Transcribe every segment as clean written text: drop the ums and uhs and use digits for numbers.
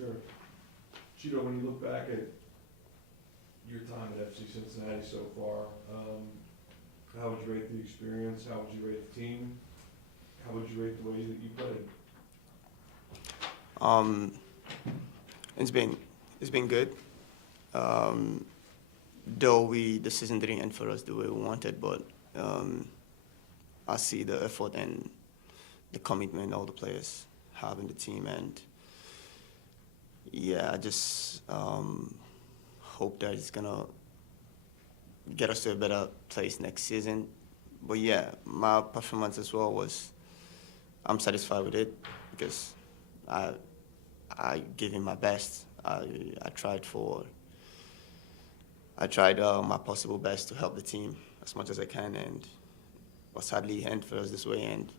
Sure. Chido, when you look back at your time at FC Cincinnati so far, how would you rate the experience? How would you rate the team? How would you rate the way that you played? Um, it's been good. Um, though the season didn't end for us the way we wanted, but um, I see the effort and the commitment all the players have in the team, and yeah, I just hope that it's gonna get us to a better place next season. But yeah, my performance as well was I'm satisfied with it because I I gave him my best. I tried for I tried my possible best to help the team as much as I can, and but sadly it ended for us this way, and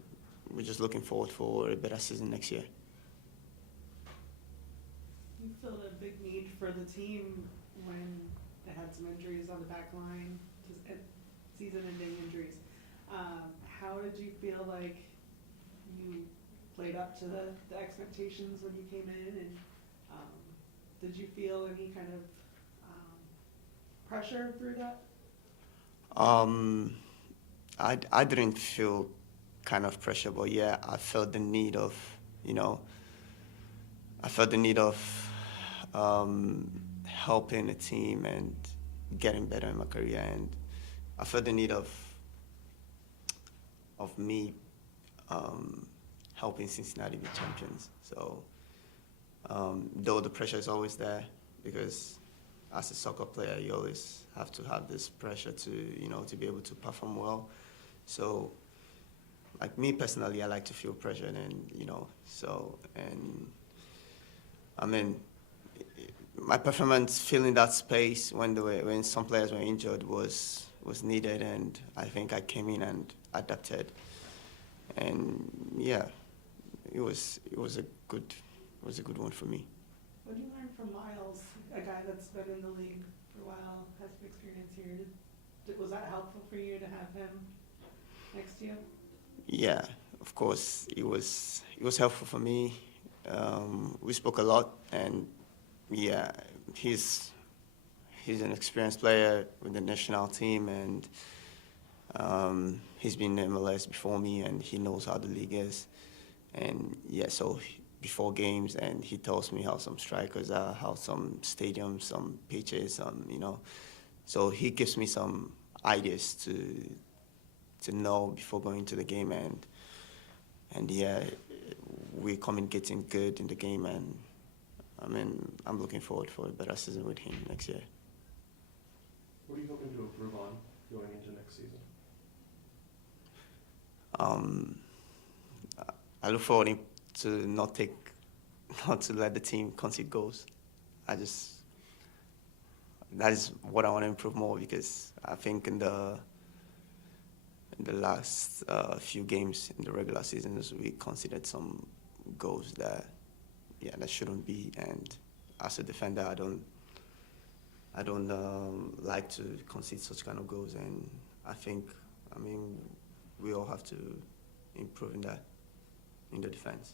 we're just looking forward for a better season next year. You filled a big need for the team when they had some injuries on the back line, season-ending injuries. How did you feel like you played up to the expectations when you came in, and did you feel any kind of pressure through that? Um, I didn't feel kind of pressure, but yeah, I felt the need of, you know, I felt the need of helping the team and getting better in my career, and I felt the need of me helping Cincinnati be champions. So though the pressure is always there, because as a soccer player, you always have to have this pressure to, you know, to be able to perform well. So, like me personally, I like to feel pressure, and you know, so and I mean, my performance filling that space when some players were injured was needed, and I think I came in and adapted, and yeah, it was a good one for me. What did you learn from Miles, a guy that's been in the league for a while, has some experience here? Was that helpful for you to have him next to you? Yeah, of course, it was helpful for me. We spoke a lot, and yeah, he's an experienced player with the national team, and he's been in MLS before me, and he knows how the league is. And yeah, so before games, and he tells me how some strikers are, how some stadiums, some pitches, you know. So he gives me some ideas to know before going to the game, and yeah, we're communicating good in the game, and I mean, I'm looking forward for a better season with him next year. What are you hoping to improve on going into next season? Um, I look forward to not to let the team concede goals. That is what I want to improve more, because I think in the last few games in the regular seasons we conceded some goals that shouldn't be, and as a defender I don't like to concede such kind of goals, and I mean we all have to improve in that, in the defense.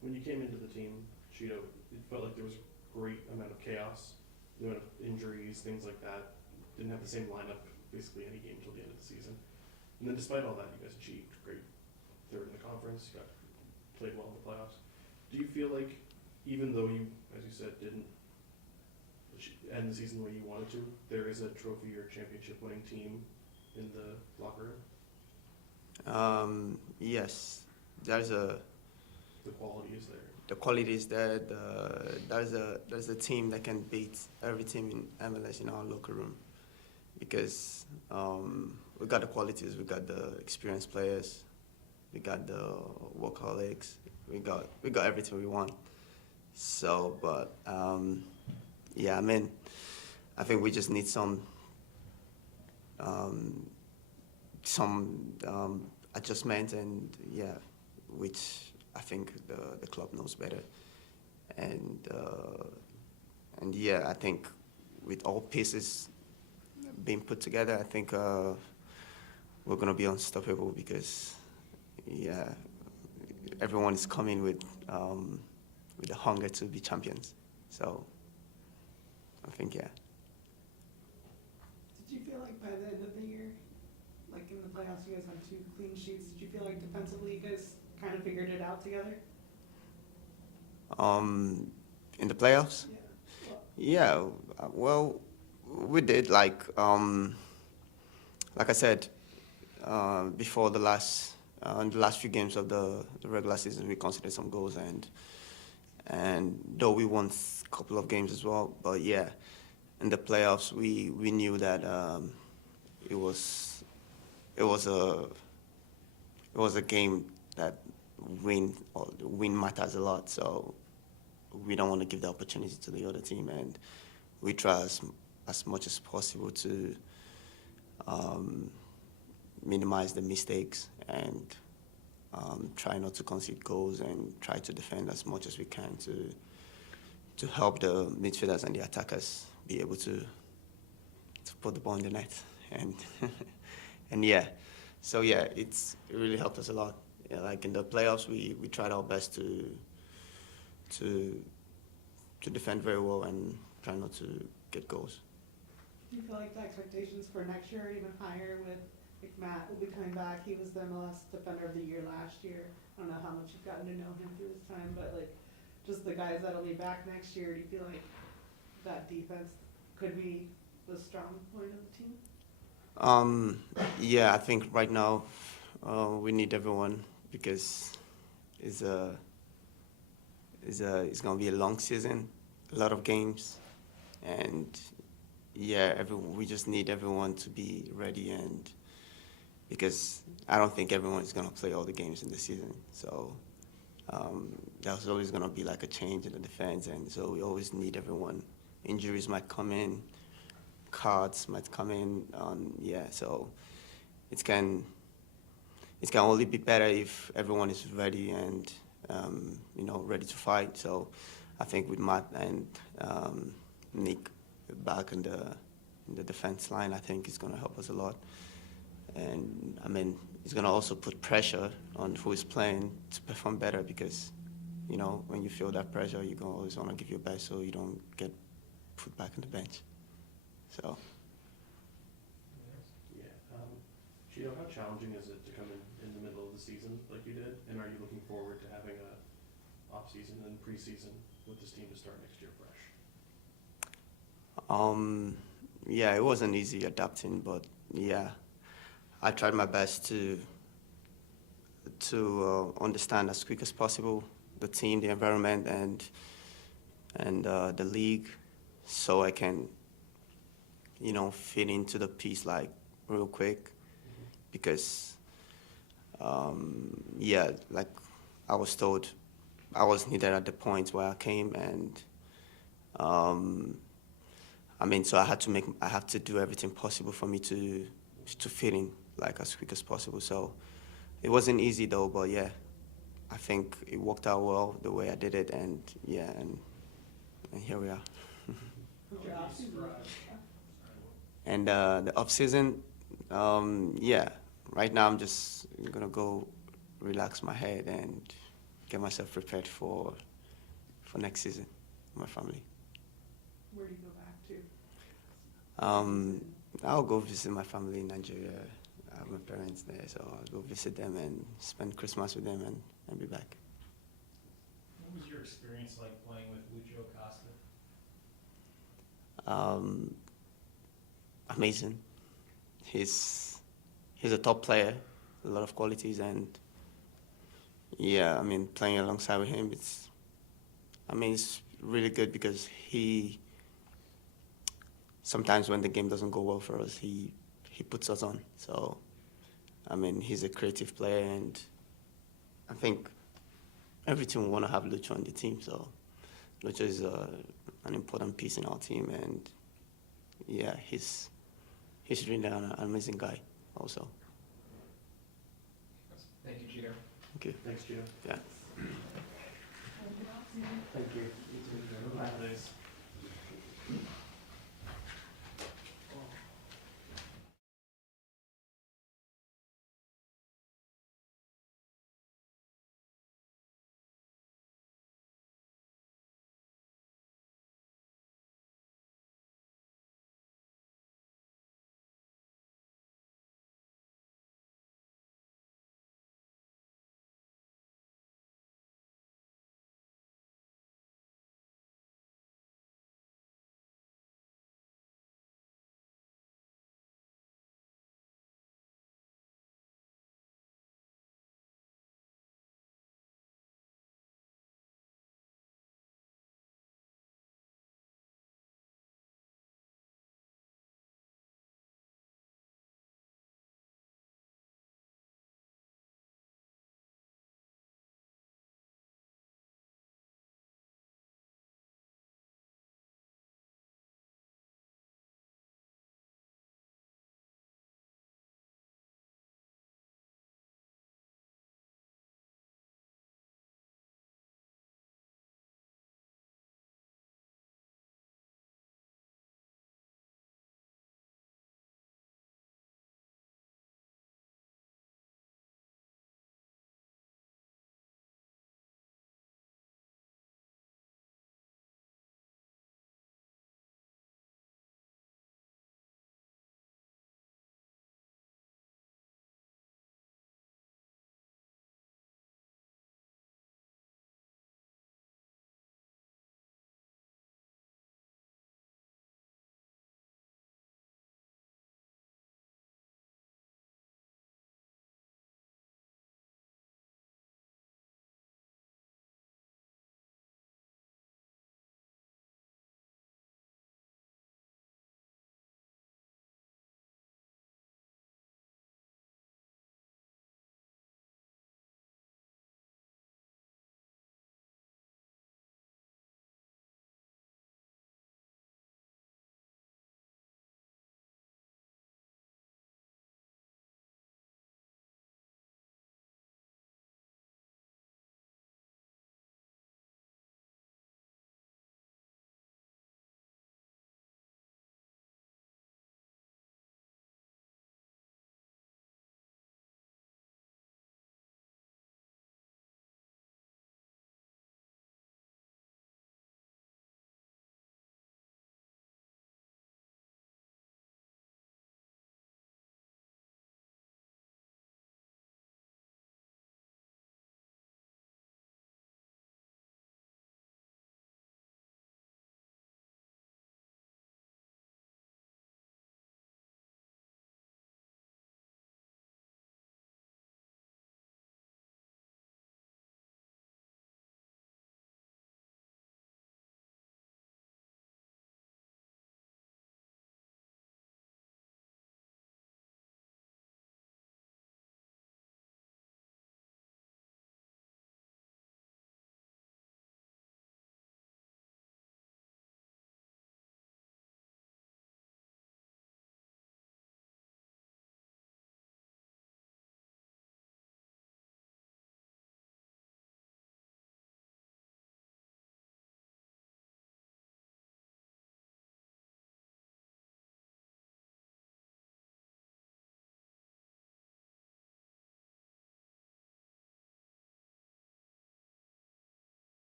When you came into the team, Cheeto, it felt like there was a great amount of chaos, the amount of injuries, things like that. Didn't have the same lineup basically any game until the end of the season. And then despite all that, you guys achieved great third in the conference, you played well in the playoffs. Do you feel like, even though you, as you said, didn't end the season the way you wanted to, there is a trophy or championship winning team in the locker room? Yes, The quality is there. the quality is there. There's a team that can beat every team in MLS in our locker room, because we got the qualities, we got the experienced players, we got the workaholics, we got everything we want. So, but yeah, I mean, I think we just need some adjustment, and yeah, which I think the club knows better, and yeah, I think with all pieces being put together, I think we're gonna be unstoppable, because yeah, everyone is coming with the hunger to be champions. So I think, yeah. Did you feel like by the end of the year, like in the playoffs, you guys had 2 clean sheets? Did you feel like defensively you guys kind of figured it out together? In the playoffs? Yeah. Well, Yeah, well, we did. Like I said, before in the last few games of the regular season, we conceded some goals, and though we won a couple of games as well, but yeah, in the playoffs, we knew that it was it was a it was a game that win matters a lot. So we don't want to give the opportunity to the other team, and we try as much as possible to minimize the mistakes and try not to concede goals and try to defend as much as we can to help the midfielders and the attackers be able to put the ball in the net. And and yeah, so yeah, it really helped us a lot. Yeah, like in the playoffs, we tried our best to defend very well and try not to get goals. do you feel like the expectations for next year are even higher with like Matt will be coming back? He was the MLS Defender of the Year last year. I don't know how much you've gotten to know him through this time, but like just the guys that'll be back next year, do you feel like that defense could be the strong point of the team? Yeah, I think right now we need everyone because it's gonna be a long season, a lot of games, and yeah, we just need everyone to be ready, and because I don't think everyone is gonna play all the games in the season, so there's always gonna be like a change in the defense, and so we always need everyone. Injuries might come in, cards might come in, yeah, so it can only be better if everyone is ready and ready to fight. So I think with Matt and Nick back in the defense line, I think it's going to help us a lot. And I mean, it's going to also put pressure on who is playing to perform better because, when you feel that pressure, you're going to always want to give your best so you don't get put back on the bench. So. Yeah. Chido, how challenging is it to come in the middle of the season like you did? And are you looking forward to having a off-season and preseason with this team to start next year fresh? Yeah, it wasn't easy adapting, but yeah, I tried my best to understand as quick as possible the team, the environment, and the league, so I can, fit into the piece like real quick, because yeah, like I was told, I was needed at the point where I came, and I mean, so I have to do everything possible for me to fit in like as quick as possible. So it wasn't easy though, but yeah, I think it worked out well the way I did it, and yeah, and here we are. And the off season, yeah, right now I'm just gonna go relax my head and get myself prepared for next season with my family. Where do you go back to? I'll go visit my family in Nigeria. I have my parents there, so I'll go visit them and spend Christmas with them and be back. What was your experience like playing with Lucio Costa? Amazing. He's a top player, a lot of qualities, and yeah, I mean, playing alongside with him, it's really good because sometimes when the game doesn't go well for us, he puts us on. So, I mean, he's a creative player, and I think every team will want to have Lucho on the team. So, Lucho is an important piece in our team, and yeah, he's really an amazing guy also. Thank you, Chido. Thank you. Thanks, Chido. Yeah. Thank you. Nice.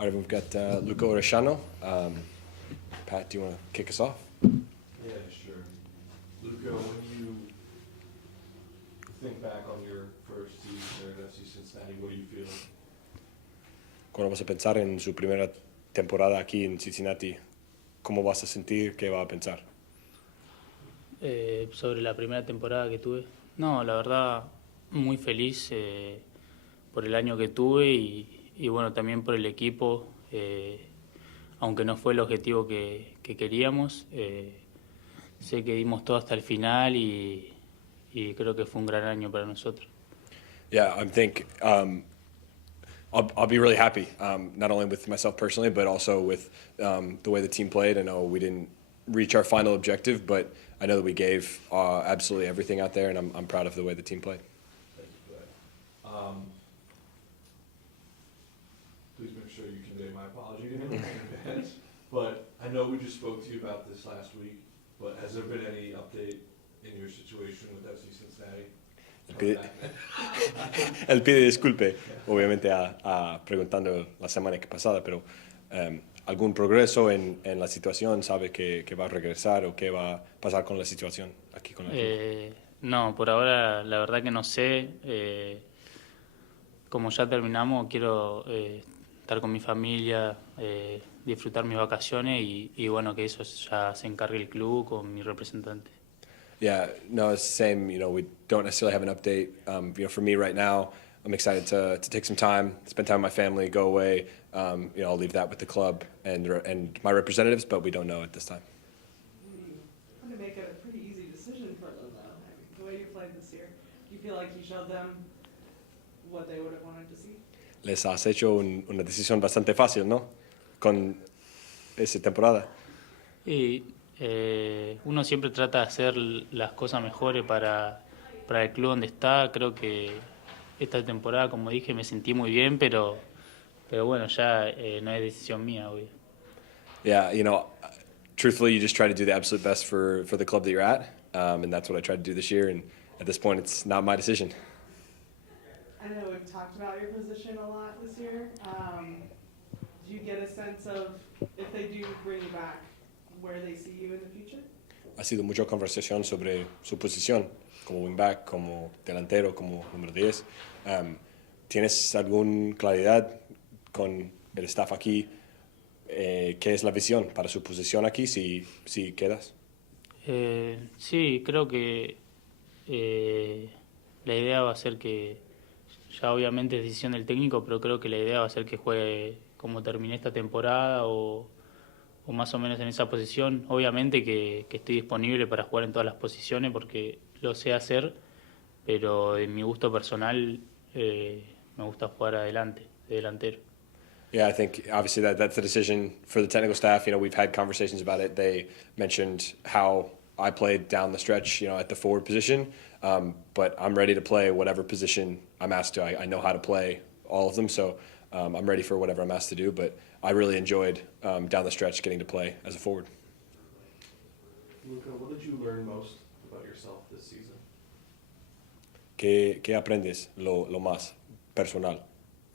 All right, we've got Luca Orellano. Pat, do you want to kick us off? Yeah, sure. Luca, when you think back on your first season there at FC Cincinnati, what do you feel? Cuando vas a pensar en su primera temporada aquí en Cincinnati, ¿cómo vas a sentir? ¿Qué va a pensar? Sobre la primera temporada que tuve. No, la verdad, muy feliz por el año que tuve y bueno, también por el equipo. Aunque no fue el objetivo que queríamos, sé que dimos todo hasta el final y creo que fue un gran año para nosotros. Yeah, I think I'll be really happy, not only with myself personally, but also with the way the team played. I know we didn't reach our final objective, but I know that we gave absolutely everything out there, and I'm proud of the way the team played. Thank you for that. Please make sure you convey my apology to him in advance. But I know we just spoke to you about this last week, but has there been any update in your situation with FC Cincinnati? Él pide disculpe, obviamente, preguntando la semana que pasada, pero ¿algún progreso en la situación? ¿Sabe que va a regresar o qué va a pasar con la situación aquí con el club? No, por ahora la verdad que no sé. Como ya terminamos, quiero estar con mi familia, disfrutar mis vacaciones y bueno, que eso ya se encargue el club con mi representante. Yeah, no, it's the same. You know, we don't necessarily have an update. You know, for me right now, I'm excited to take some time, spend time with my family, go away. You know, I'll leave that with the club and my representatives, but we don't know at this time. I'm going to make it a pretty easy decision for them, though. I mean, the way you played this year, you feel like you showed them what they would have wanted to see? Les has hecho una decisión bastante fácil, ¿no? Con esa temporada. Y uno siempre trata de hacer las cosas mejores para el club donde está. Creo que esta temporada, como dije, me sentí muy bien, pero bueno, ya no es decisión mía, obvio. Yeah, you know, truthfully, you just try to do the absolute best for the club that you're at, and that's what I tried to do this year. And at this point, it's not my decision. I know we've talked about your position a lot this year. Do you get a sense of, if they do bring you back, where they see you in the future? Ha sido mucha conversación sobre su posición, como wingback, como delantero, como número 10. ¿Tienes alguna claridad con el staff aquí? ¿Qué es la visión para su posición aquí si quedas? Sí, creo que la idea va a ser que, ya obviamente es decisión del técnico, pero creo que la idea va a ser que juegue como terminé esta temporada o más o menos en esa posición. Obviamente que estoy disponible para jugar en todas las posiciones porque lo sé hacer, pero en mi gusto personal me gusta jugar adelante, de delantero. Yeah, I think obviously that's the decision for the technical staff. You know, we've had conversations about it. They mentioned how I played down the stretch, you know, at the forward position. But I'm ready to play whatever position I'm asked to. I know how to play all of them, so I'm ready for whatever I'm asked to do. But I really enjoyed down the stretch getting to play as a forward. Luca, what did you learn most about yourself this season? ¿Qué aprendes lo más personal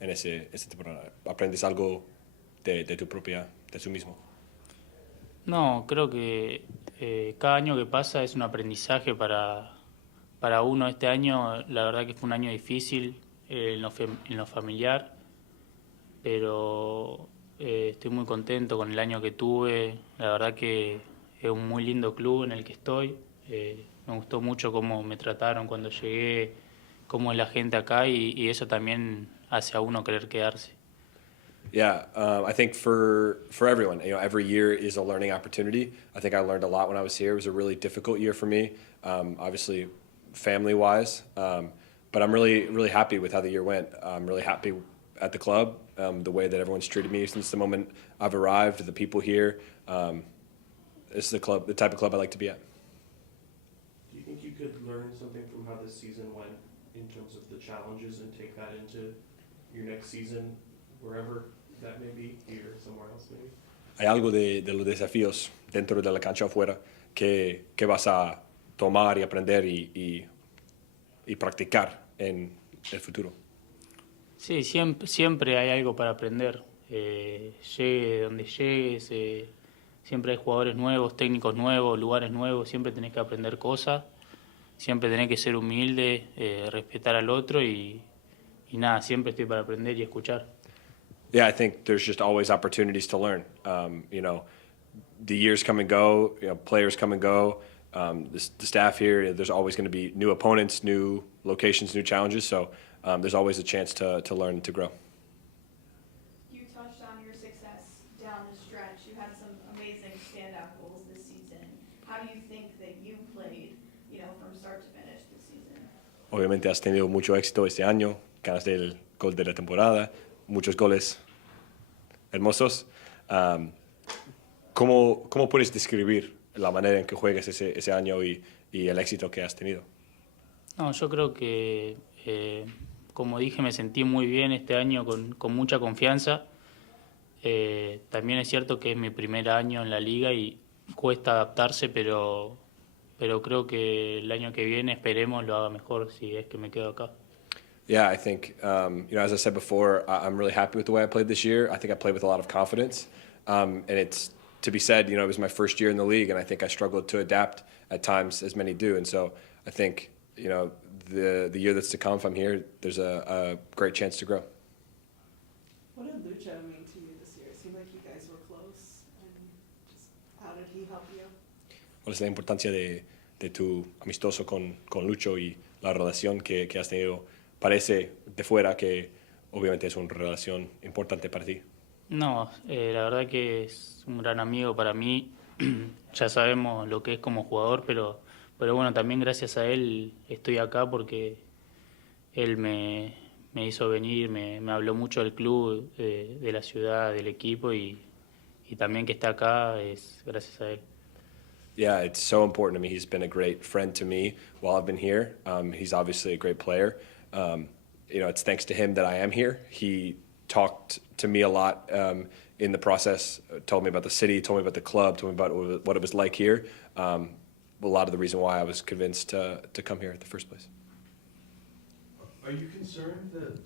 en esa temporada? ¿Aprendes algo de tu propia, de tú mismo? No, creo que cada año que pasa es un aprendizaje para uno. Este año la verdad que fue un año difícil en lo familiar, pero estoy muy contento con el año que tuve. La verdad que es un muy lindo club en el que estoy. Me gustó mucho cómo me trataron cuando llegué, cómo es la gente acá y eso también hace a uno querer quedarse. Yeah, I think for everyone, you know, every year is a learning opportunity. I think I learned a lot when I was here. It was a really difficult year for me, obviously family-wise, but I'm really happy with how the year went. I'm really happy at the club, the way that everyone's treated me since the moment I've arrived, the people here. This is the type of club I like to be at. Do you think you could learn something from how this season went in terms of the challenges and take that into your next season, wherever that may be, here or somewhere else maybe? ¿Hay algo de los desafíos dentro de la cancha afuera que vas a tomar y aprender y practicar en el futuro? Sí, siempre hay algo para aprender. llegue donde llegues, siempre hay jugadores nuevos, técnicos nuevos, lugares nuevos, siempre tenés que aprender cosas, siempre tenés que ser humilde, respetar al otro y nada, siempre estoy para aprender y escuchar. Yeah, I think there's just always opportunities to learn. The years come and go, players come and go. The staff here, there's always going to be new opponents, new locations, new challenges. So there's always a chance to learn and to grow. You touched on your success down the stretch. You had some amazing standout goals this season. How do you think that you played, from start to finish this season? Obviamente has tenido mucho éxito este año, ganaste el gol de la temporada, muchos goles hermosos. ¿Cómo puedes describir la manera en que juegas ese año y el éxito que has tenido? No, yo creo que, como dije, me sentí muy bien este año con mucha confianza. También es cierto que es mi primer año en la liga y cuesta adaptarse, pero creo que el año que viene esperemos lo haga mejor si es que me quedo acá. Yeah, I think, as I said before, I'm really happy with the way I played this year. I think I played with a lot of confidence. And it's to be said, it was my first year in the league, and I think I struggled to adapt at times, as many do. And so I think, the year that's to come, if I'm here, there's a great chance to grow. What did Lucha mean to you this year? It seemed like you guys were close. And just how did he help you? ¿Cuál es la importancia de tu amistoso con Lucho y la relación que has tenido? Parece de fuera que obviamente es una relación importante para ti. No, la verdad que es un gran amigo para mí. Ya sabemos lo que es como jugador, pero bueno, también gracias a él estoy acá porque él me hizo venir, me habló mucho del club, de la ciudad, del equipo y también que está acá es gracias a él. Yeah, it's so important to me. He's been a great friend to me while I've been here. He's obviously a great player. It's thanks to him that I am here. He talked to me a lot in the process, told me about the city, told me about the club, told me about what it was like here. A lot of the reason why I was convinced to come here at the first place. Are you concerned that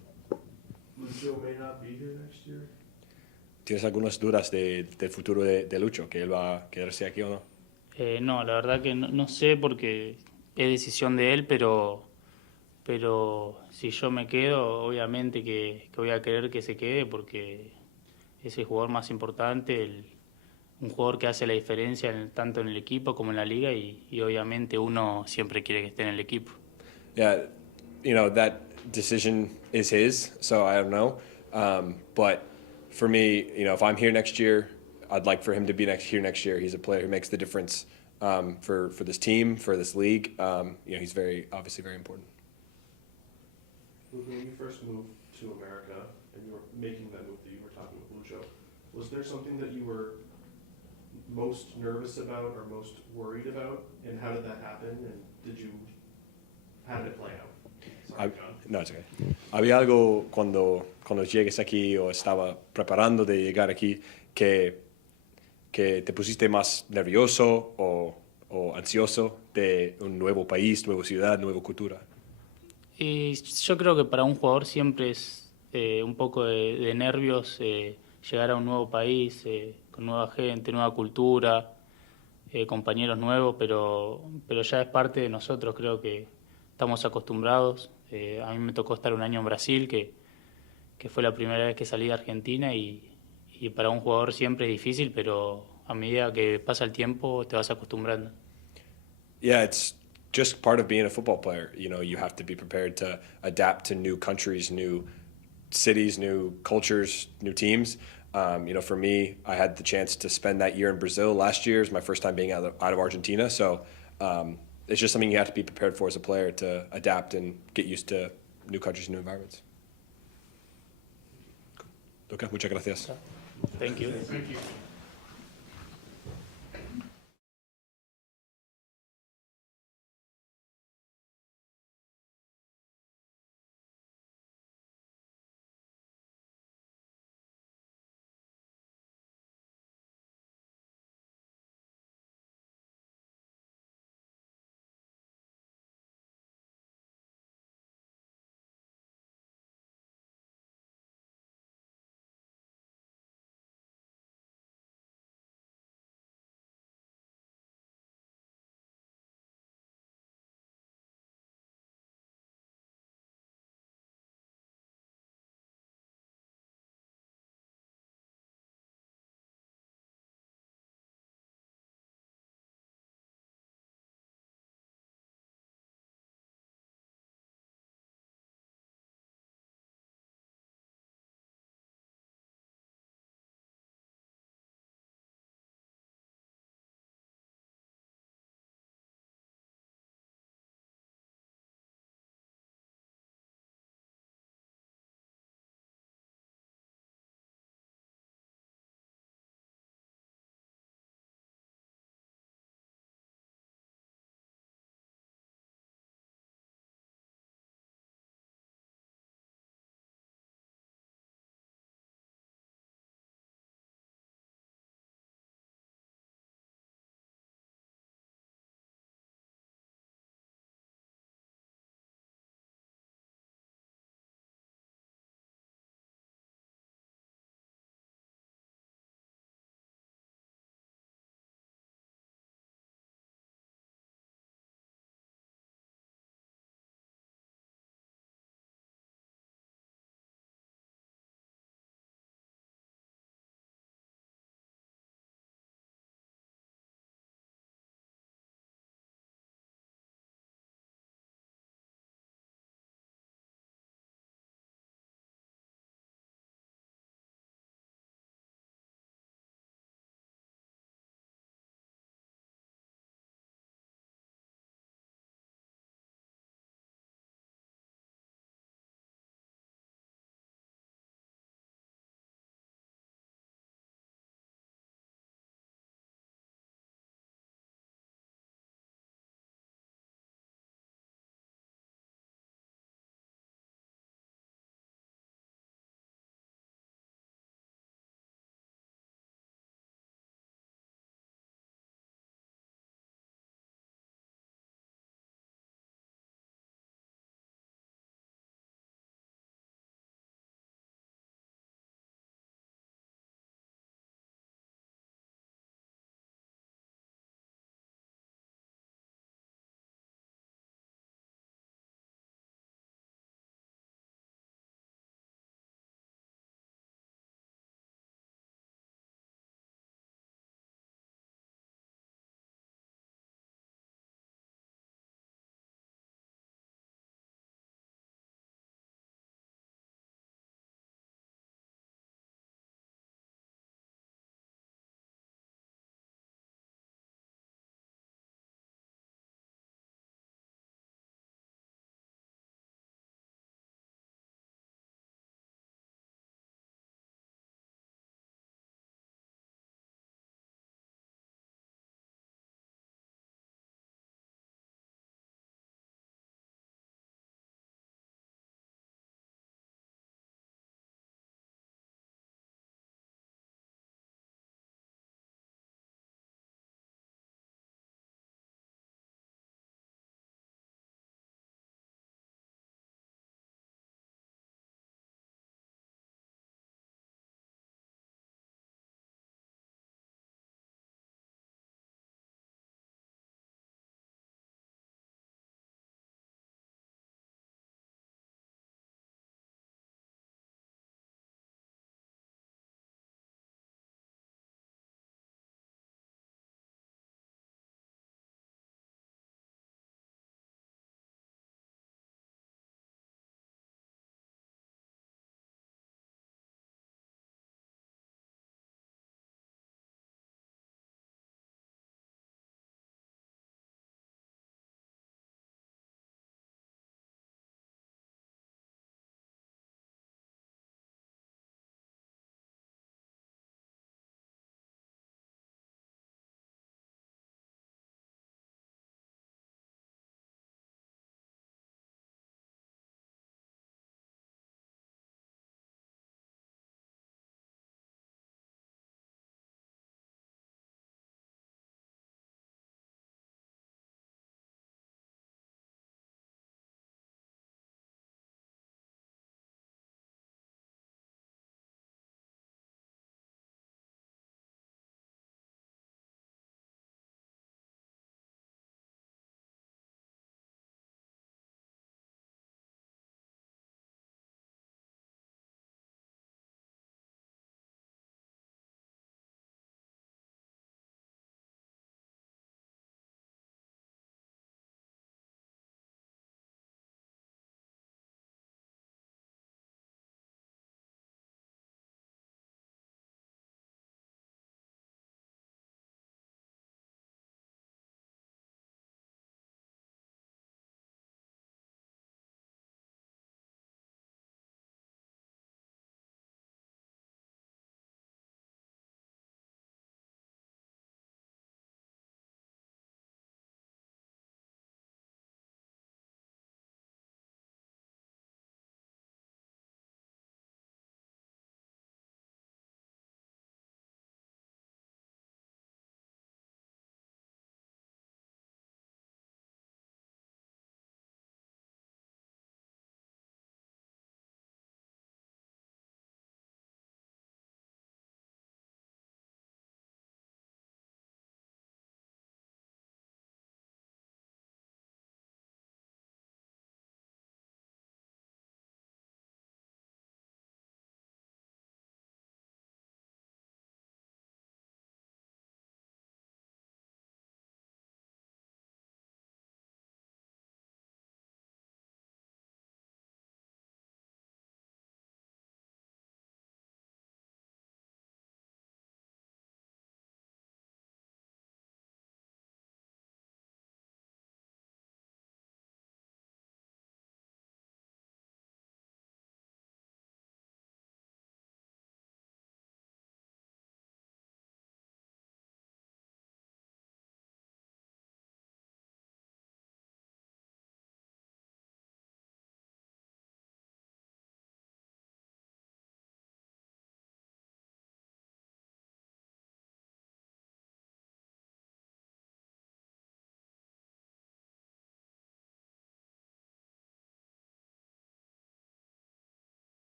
Lucho may not be here next year? ¿Tienes algunas dudas del futuro de Lucho, que él va a quedarse aquí o no? No, la verdad que no sé porque es decisión de él, pero si yo me quedo, obviamente que voy a querer que se quede porque es el jugador más importante, un jugador que hace la diferencia tanto en el equipo como en la liga y obviamente uno siempre quiere que esté en el equipo. Yeah, that decision is his, so I don't know. But for me, if I'm here next year, I'd like for him to be here next year. He's a player who makes the difference for this team, for this league. He's obviously very important. When you first moved to America and you were making that move that you were talking with Lucho, was there something that you were most nervous about or most worried about? And how did that happen? And how did it play out? Sorry, John. No, it's okay. ¿Había algo cuando llegues aquí o estaba preparando de llegar aquí que te pusiste más nervioso o ansioso de un nuevo país, nueva ciudad, nueva cultura? Y yo creo que para un jugador siempre es un poco de nervios llegar a un nuevo país, con nueva gente, nueva cultura, compañeros nuevos, pero ya es parte de nosotros, creo que estamos acostumbrados. A mí me tocó estar un año en Brasil, que fue la primera vez que salí de Argentina y para un jugador siempre es difícil, pero a medida que pasa el tiempo te vas acostumbrando. Yeah, it's just part of being a football player. You have to be prepared to adapt to new countries, new cities, new cultures, new teams. For me, I had the chance to spend that year in Brazil last year. It was my first time being out of Argentina. So it's just something you have to be prepared for as a player to adapt and get used to new countries, new environments. Luca, muchas gracias. Thank you. Thank you.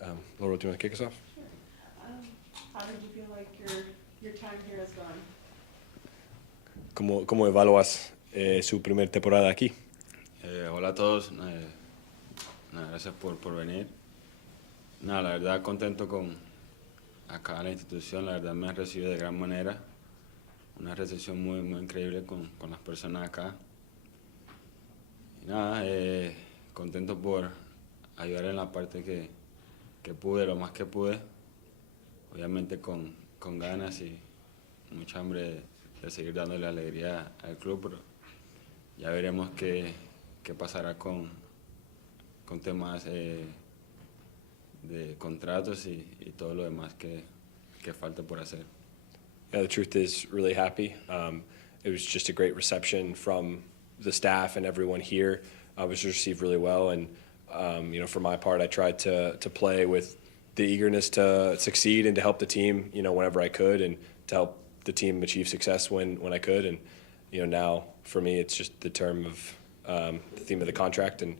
Laura, do you want to kick us off? Sure. How did you feel like your time here has gone? ¿Cómo evalúas su primera temporada aquí? Hola a todos, gracias por venir. Nada, la verdad contento con acá en la institución, la verdad me han recibido de gran manera, una recepción muy increíble con las personas acá. Y nada, contento por ayudar en la parte que pude, lo más que pude, obviamente con ganas y mucha hambre de seguir dándole alegría al club, pero ya veremos qué pasará con temas de contratos y todo lo demás que falta por hacer. Yeah, the truth is, really happy. It was just a great reception from the staff and everyone here. I was received really well, and for my part, I tried to play with the eagerness to succeed and to help the team, whenever I could, and to help the team achieve success when I could. And now for me, it's just the term of the theme of the contract, and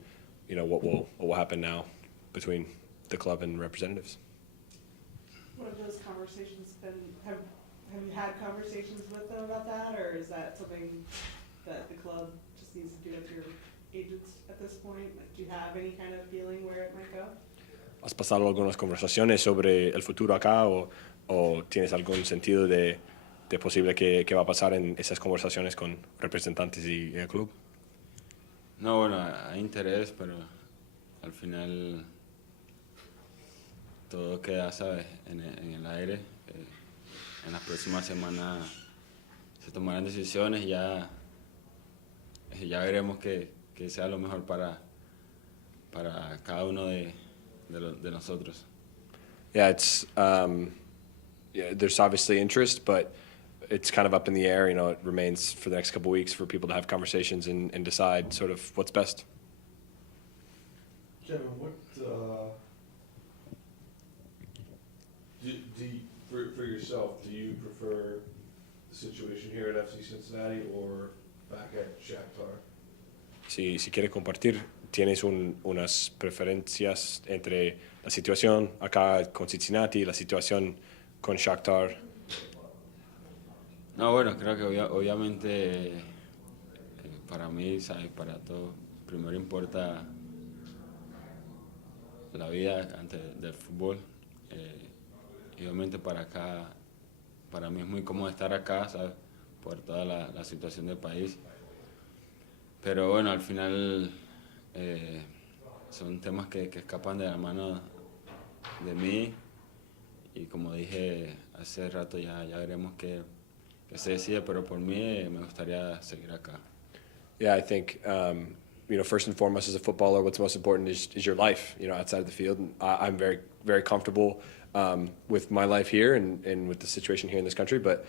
what will happen now between the club and representatives. What have those conversations been? Have you had conversations with them about that, or is that something that the club just needs to do with your agents at this point? Like, do you have any kind of feeling where it might go? ¿Has pasado algunas conversaciones sobre el futuro acá o tienes algún sentido de posible que va a pasar en esas conversaciones con representantes y el club? No, bueno, hay interés, pero al final todo queda, ¿sabes?, en el aire. En las próximas semanas se tomarán decisiones y ya veremos que sea lo mejor para cada uno de nosotros. Yeah, it's there's obviously interest, but it's kind of up in the air. It remains for the next couple of weeks for people to have conversations and decide sort of what's best. Kevin, what for yourself, do you prefer the situation here at FC Cincinnati or back at Shakhtar? Si quiere compartir, ¿tienes unas preferencias entre la situación acá con Cincinnati y la situación con Shakhtar? No, bueno, creo que obviamente para mí, ¿sabes?, para todos, primero importa la vida antes del fútbol. Y obviamente para mí es muy cómodo estar acá, ¿sabes?, por toda la situación del país. Pero bueno, al final son temas que escapan de la mano de mí. Y como dije hace rato, ya veremos qué se decide, pero por mí me gustaría seguir acá. Yeah, I think first and foremost as a footballer, what's most important is your life, outside of the field. And I'm very, very comfortable with my life here and with the situation here in this country. But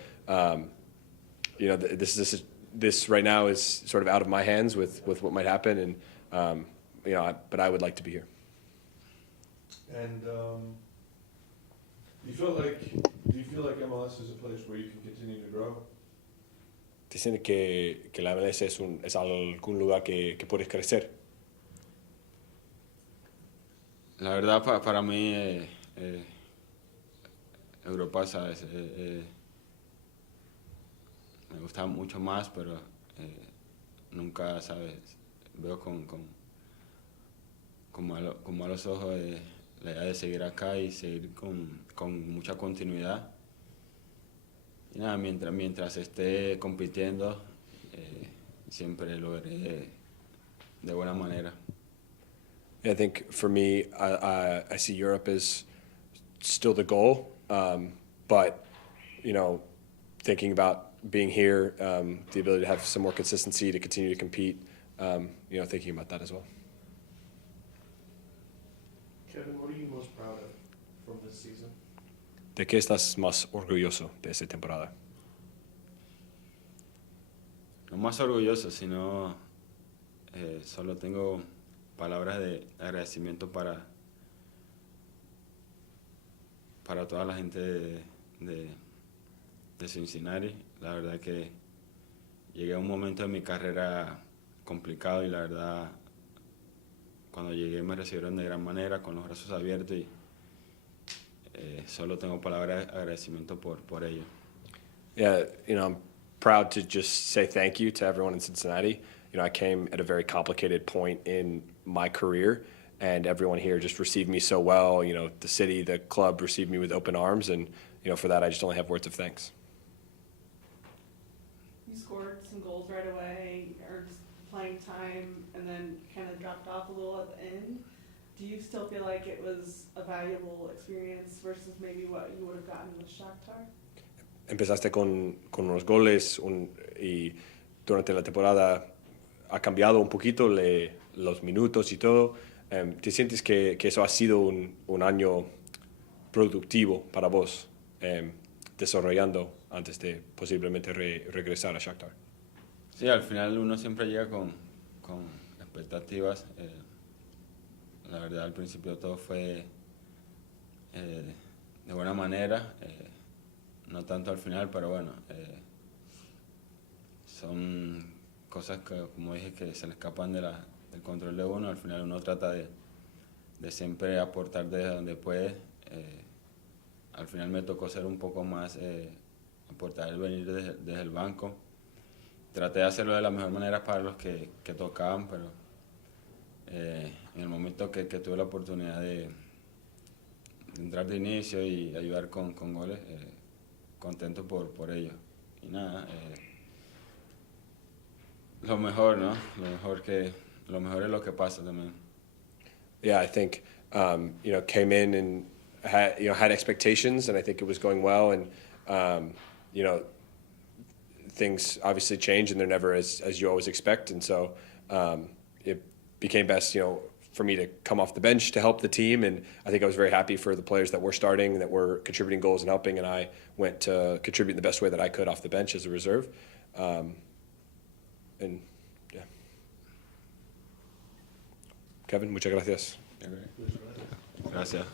this right now is sort of out of my hands with what might happen, and but I would like to be here. And do you feel like MLS is a place where you can continue to grow? Dicen que la MLS es algún lugar que puedes crecer. La verdad, para mí, Europa, ¿sabes?, me gusta mucho más, pero nunca, ¿sabes?, veo con malos ojos la idea de seguir acá y seguir con mucha continuidad. Y nada, mientras esté compitiendo, siempre lo veré de buena manera. I think for me, I see Europe as still the goal, but thinking about being here, the ability to have some more consistency to continue to compete, thinking about that as well. Kevin, what are you most proud of from this season? ¿De qué estás más orgulloso de esta temporada? No más orgulloso, sino solo tengo palabras de agradecimiento para toda la gente de Cincinnati. La verdad que llegué a un momento de mi carrera complicado y la verdad cuando llegué me recibieron de gran manera, con los brazos abiertos solo tengo palabras de agradecimiento por ello. Yeah, I'm proud to just say thank you to everyone in Cincinnati. I came at a very complicated point in my career, and everyone here just received me so well. The city, the club received me with open arms, and for that, I just only have words of thanks. You scored some goals right away, or just playing time, and then kind of dropped off a little at the end. Do you still feel like it was a valuable experience versus maybe what you would have gotten with Shakhtar? Empezaste con unos goles y durante la temporada ha cambiado un poquito los minutos y todo. ¿Te sientes que eso ha sido un año productivo para vos, desarrollando antes de posiblemente regresar a Shakhtar? Sí, al final uno siempre llega con expectativas. La verdad, al principio todo fue de buena manera, no tanto al final, pero bueno, son cosas que, como dije, que se le escapan del control de uno. Al final uno trata de siempre aportar desde donde puede. Al final me tocó ser un poco más, aportar el venir desde el banco. Traté de hacerlo de la mejor manera para los que tocaban, pero en el momento que tuve la oportunidad de entrar de inicio y ayudar con goles, contento por ello. Y nada, lo mejor, ¿no? Lo mejor es lo que pasa también. Yeah, I think came in and had expectations, and I think it was going well, and things obviously change, and they're never as you always expect, and so it became best for me to come off the bench to help the team, and I think I was very happy for the players that were starting, that were contributing goals and helping, and I went to contribute in the best way that I could off the bench as a reserve, and yeah. Kevin, muchas gracias. Gracias.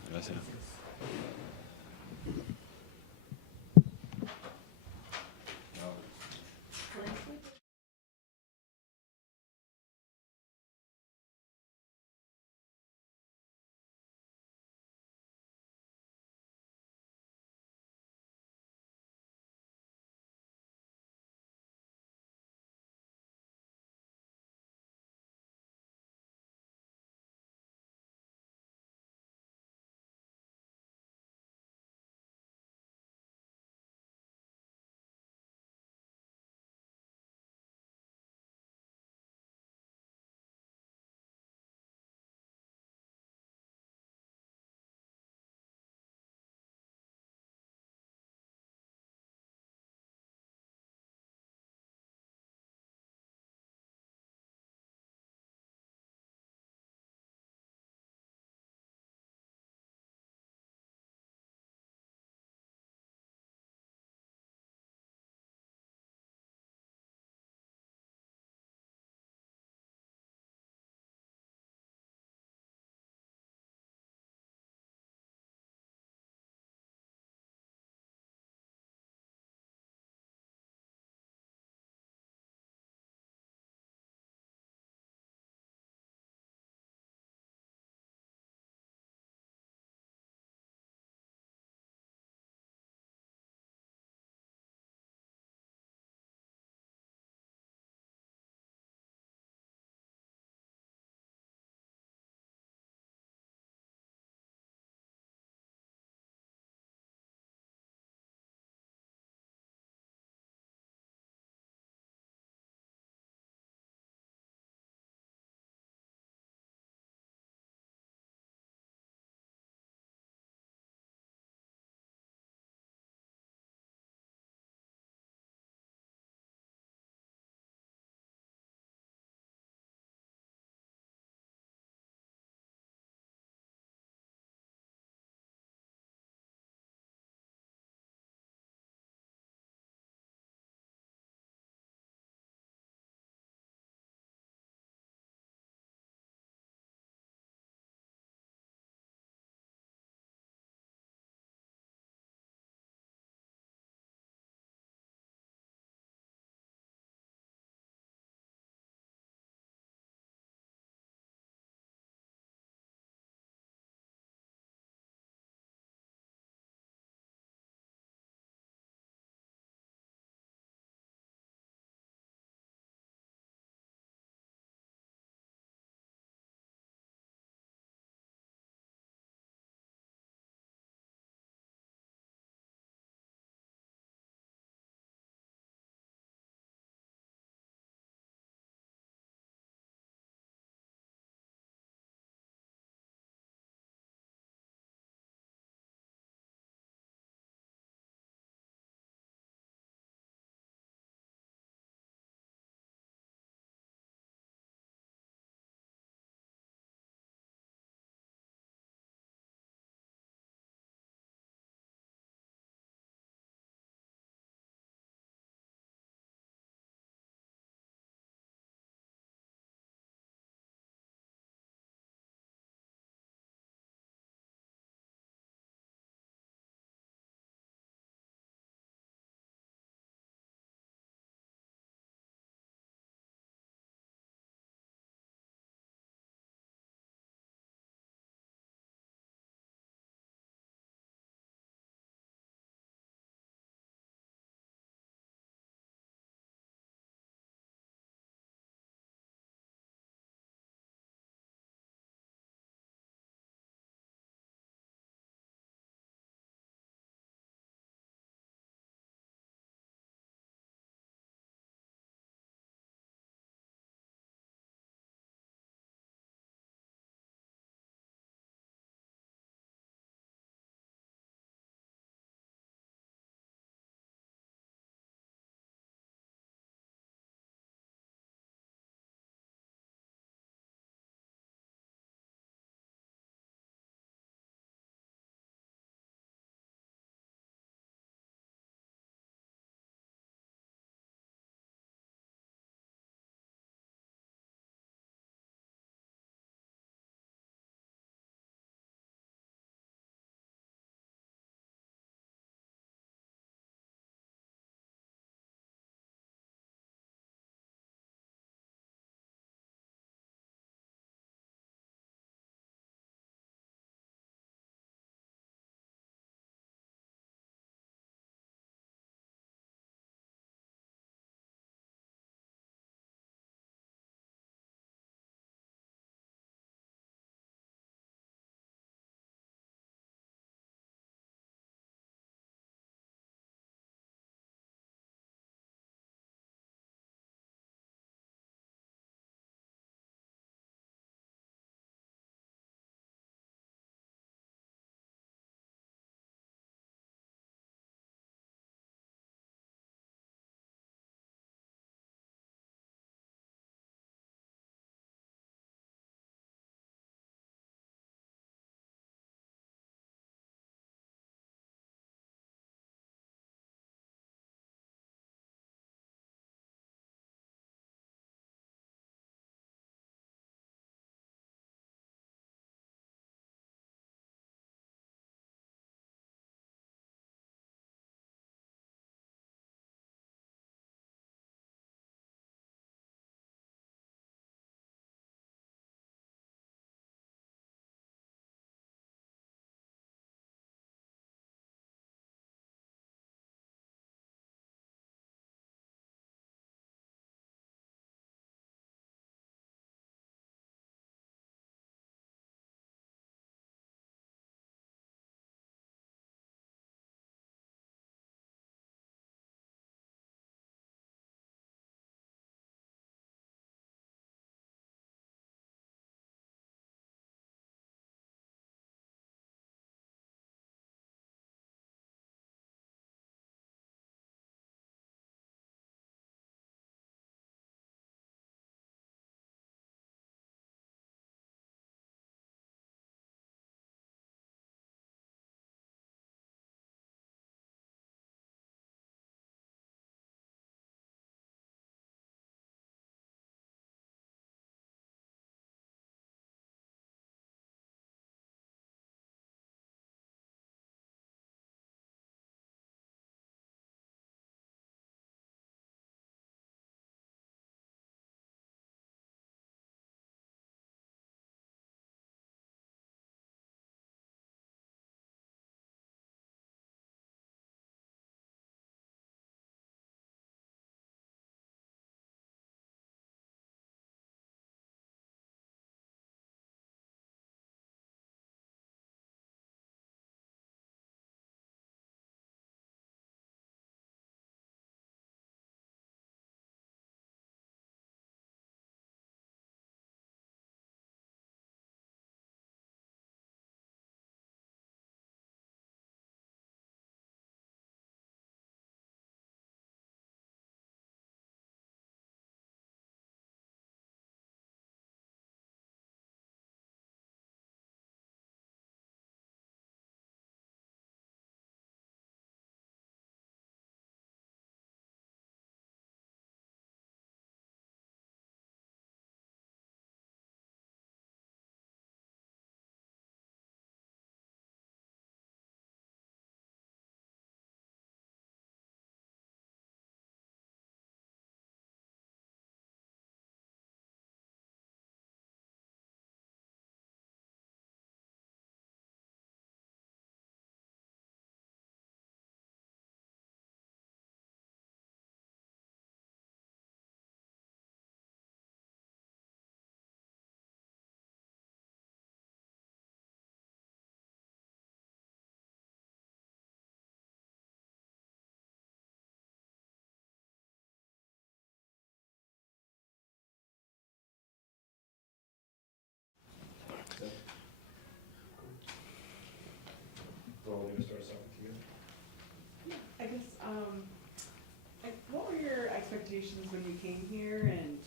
when you came here, and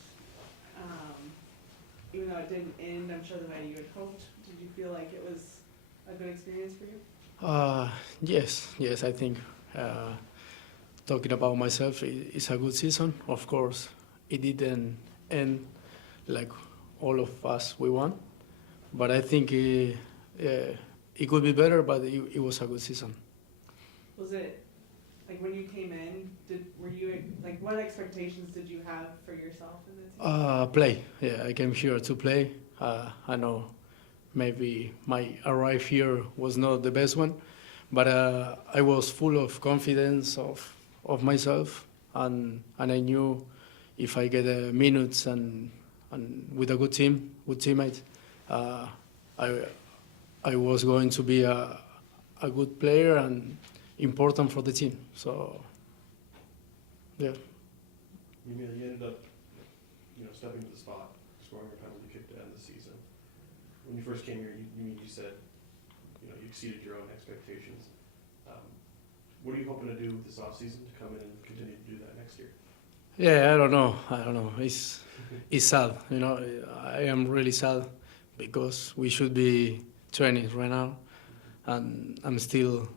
even though it didn't end, I'm sure the way you had hoped, did you feel like it was a good experience for you? Yes, I think talking about myself, it's a good season. Of course, it didn't end like all of us we want, but I think it could be better. But it was a good season. Was it, like when you came in, were you, like what expectations did you have for yourself in the team? Play. Yeah, I came here to play. I know maybe my arrive here was not the best one, but I was full of confidence of myself, and I knew if I get minutes and with a good team, good teammate, I was going to be a good player and important for the team. So, yeah. Yamil, you ended up, stepping to the spot, scoring a penalty kick to end the season. When you first came here, you said, you exceeded your own expectations. What are you hoping to do this offseason to come in and continue to do that next year? Yeah, I don't know. It's sad, I am really sad because we should be training right now, and I'm still.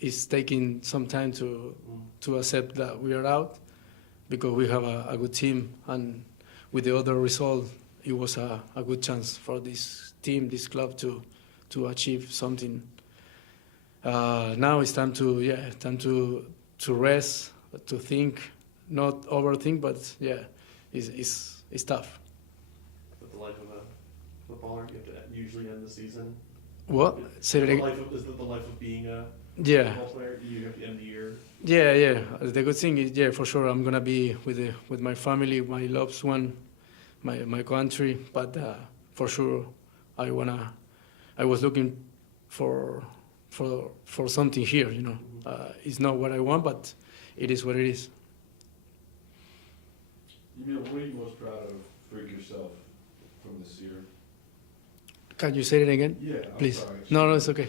It's taking some time to accept that we are out because we have a good team, and with the other result, it was a good chance for this team, this club to achieve something. Now it's time to rest, to think, not overthink, but it's tough. But the life of a footballer, you have to usually end the season. What? Say it again. Is that the life of being a football player? You have to end the year. Yeah. The good thing is, for sure, I'm gonna be with my family, my loved one, my country. But for sure, I was looking for something here. It's not what I want, but it is what it is. What are you most proud of for yourself from this year? Can you say it again? Yeah, please. Sorry. No, it's okay.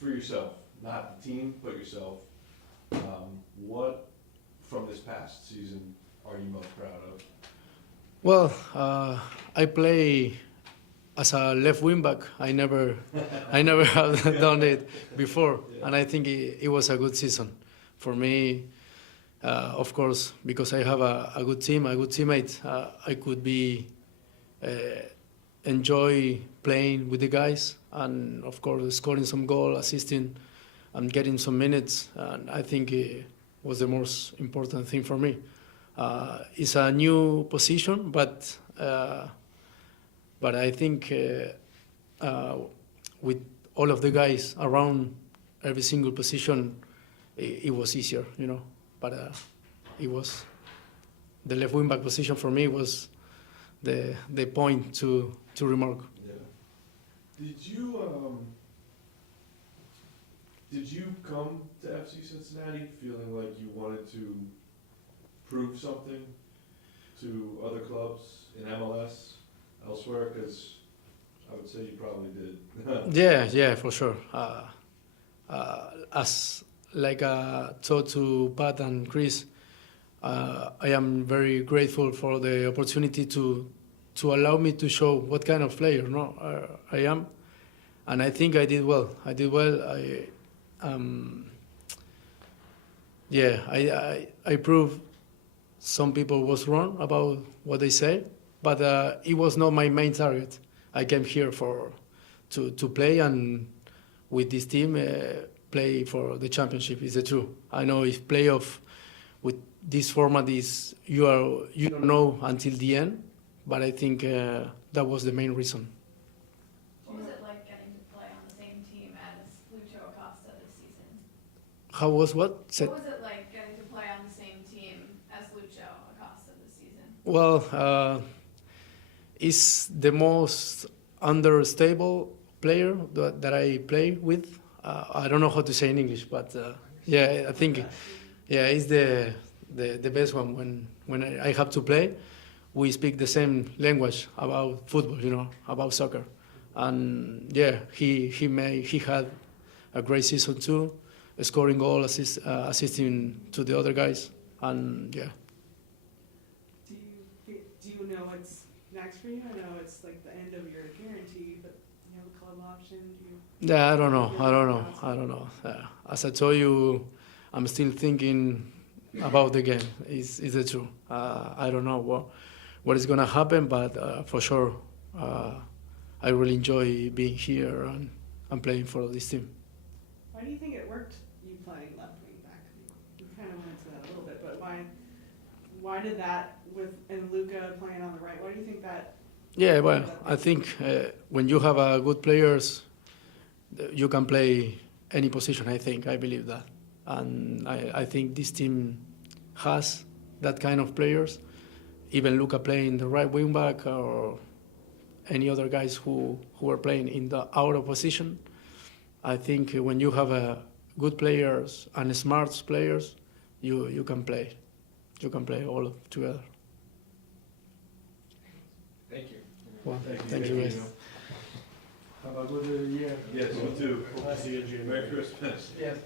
For yourself, not the team, but yourself. What from this past season are you most proud of? Well, I play as a left wing back. I never have done it before, and I think it was a good season for me. Of course, because I have a good team, a good teammate, I could be enjoy playing with the guys, and of course scoring some goal, assisting, and getting some minutes. And I think it was the most important thing for me. It's a new position, but I think with all of the guys around every single position, it was easier, But it was the left wing back position for me was the point to remark. Yeah. Did you come to FC Cincinnati feeling like you wanted to prove something to other clubs in MLS, elsewhere? Because I would say you probably did. Yeah, for sure. As like I talked to Pat and Chris, I am very grateful for the opportunity to allow me to show what kind of player I am, and I think I did well. I proved some people was wrong about what they say, but it was not my main target. I came here to play, and with this team play for the championship is the truth. I know if playoff with this format is you don't know until the end, but I think that was the main reason. What was it like getting to play on the same team as Lucho Acosta this season? How was what? What was it like getting to play on the same team as Lucho Acosta this season? Well, it's the most understable player that I play with. I don't know how to say in English, but I think he's the best one. When I have to play, we speak the same language about football, about soccer, and he had a great season too, scoring goal, assisting to the other guys. and yeah. Do you know what's next for you? I know it's like the end of your guarantee, but you have a club option. Do you? Yeah, I don't know. As I told you, I'm still thinking about the game. Is the truth? I don't know what is gonna happen, but for sure, I really enjoy being here and playing for this team. Why do you think it worked? You playing left wing back? You kind of went into that a little bit, but why did that and Luca playing on the right? Why do you think that? Yeah, well, I think when you have good players, you can play any position. I believe that, and I think this team has that kind of players. Even Luca playing the right wing back, or any other guys who are playing in the outer position. I think when you have good players and smart players, you can play. You can play all together. Thank you. Well, thank you guys. Have a good year. Yes, you too. Hope to see you in January. Merry Christmas. Yes.